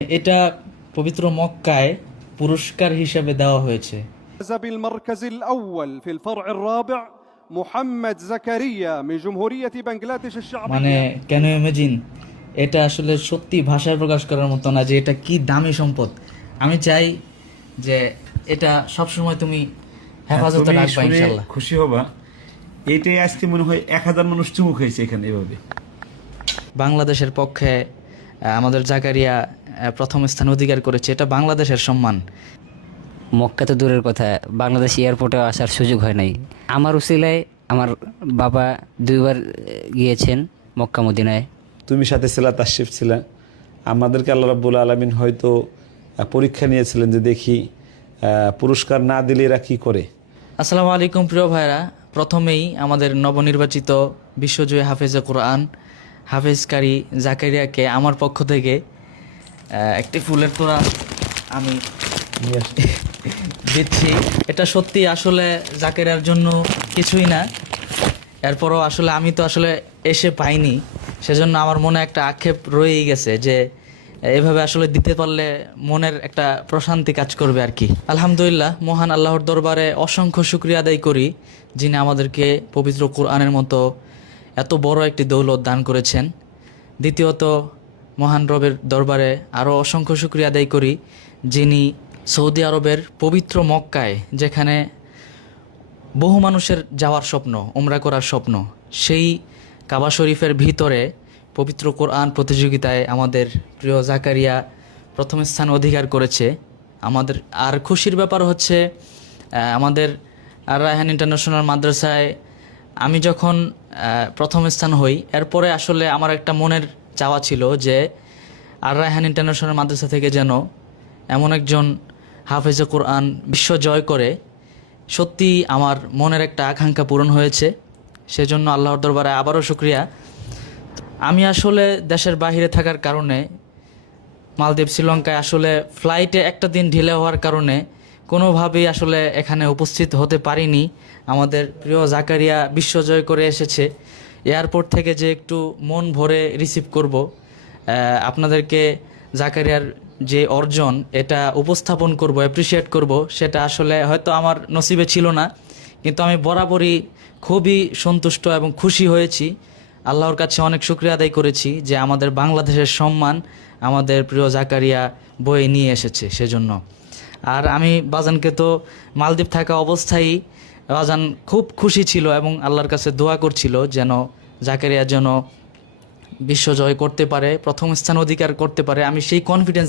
এটা পবিত্র মক্কায় পুরস্কার হিসেবে দেওয়া হয়েছে। فاز بالمركز الأول في الفرع الرابع محمد زكريا من جمهورية بنغلاديش মানে الشعبية. কেন ইমাজিন, এটা আসলে সত্যি ভাষায় প্রকাশ করার মতো না যে এটা কি দামি সম্পদ। আমি চাই যে এটা সবসময় তুমি হেফাজতে তুমি রাখবা শুনে ইনশাল্লাহ। খুশি হবা। এইটাই আজকে মনে হয় 1000 মানুষ চুমুক হয়েছে এখানে এভাবে। বাংলাদেশের পক্ষে আমাদের জাকারিয়া প্রথম স্থান অধিকার করেছে, এটা বাংলাদেশের সম্মান। মক্কা তো দূরের কথা, বাংলাদেশ এয়ারপোর্টেও আসার সুযোগ হয় নাই। আমার উসিলায় আমার বাবা 2বার গিয়েছেন মক্কা মদিনায়। তুমি সাথে ছিলা, তাশরিফ ছিলা। আমাদেরকে আল্লাহ রাব্বুল আলামিন হয়তো পরীক্ষা নিয়েছিলেন যে দেখি পুরস্কার না দিলে এরা কী করে। আসসালামু আলাইকুম প্রিয় ভাইরা, প্রথমেই আমাদের নবনির্বাচিত বিশ্বজয়ী হাফেজে কোরআন হাফেজকারী জাকারিয়াকে আমার পক্ষ থেকে একটি ফুলের তোড়া আমি দিচ্ছি। এটা সত্যি আসলে জাকারিয়ার জন্য কিছুই না, এরপরও আসলে আমি তো আসলে এসে পাইনি, সেজন্য আমার মনে একটা আক্ষেপ রয়েই গেছে যে এভাবে আসলে দিতে পারলে মনের একটা প্রশান্তি কাজ করবে আর কি। আলহামদুলিল্লাহ, মহান আল্লাহর দরবারে অসংখ্য শুকরিয়া আদায় করি যিনি আমাদেরকে পবিত্র কোরআনের মতো এত বড় একটি দৌলত দান করেছেন। দ্বিতীয়ত, মহান রবের দরবারে আরও অসংখ্য শুকরিয়া আদায় করি যিনি সৌদি আরবের পবিত্র মক্কায়, যেখানে বহু মানুষের যাওয়ার স্বপ্ন, উমরা করার স্বপ্ন, সেই কাবা শরীফের ভিতরে পবিত্র কোরআন প্রতিযোগিতায় আমাদের প্রিয় জাকারিয়া প্রথম স্থান অধিকার করেছে। আমাদের আর খুশির ব্যাপার হচ্ছে আমাদের আর রায়হান ইন্টারন্যাশনাল মাদ্রাসায় আমি যখন প্রথম স্থান হই, এরপরে আসলে আমার একটা মনের চাওয়া ছিল যে আর রায়হান ইন্টারন্যাশনাল মাদ্রাসা থেকে যেন এমন একজন হাফেজে কোরআন বিশ্ব জয় করে। সত্যি আমার মনের একটা আকাঙ্ক্ষা পূরণ হয়েছে, সেজন্য আল্লাহর দরবারে আবারও শুকরিয়া। আমি আসলে দেশের বাইরে থাকার কারণে, মালদ্বীপ শ্রীলঙ্কায় আসলে ফ্লাইটে একটা দিন ঢিলে হওয়ার কারণে কোনোভাবেই আসলে এখানে উপস্থিত হতে পারিনি। আমাদের প্রিয় জাকারিয়া বিশ্বজয় করে এসেছে, এয়ারপোর্ট থেকে যে একটু মন ভরে রিসিভ করব, আপনাদেরকে জাকারিয়ার যে অর্জন এটা উপস্থাপন করব, অ্যাপ্রিসিয়েট করব, সেটা আসলে হয়তো আমার নসিবে ছিল না, কিন্তু আমি বরাবরই খুবই সন্তুষ্ট এবং খুশি হয়েছি। আল্লাহর কাছে অনেক শুকরিয়া আদায় করেছি যে আমাদের বাংলাদেশের সম্মান আমাদের প্রিয় জাকারিয়া বয়ে নিয়ে এসেছে সেজন্য। আর আমি বাজানকে তো মালদ্বীপ থাকা অবস্থায় বাজান খুব খুশি ছিল এবং আল্লাহর কাছে দোয়া করছিল যেন জাকারিয়া যেন বিশ্বজয় করতে পারে, প্রথম স্থান অধিকার করতে পারে। আমি সেই কনফিডেন্স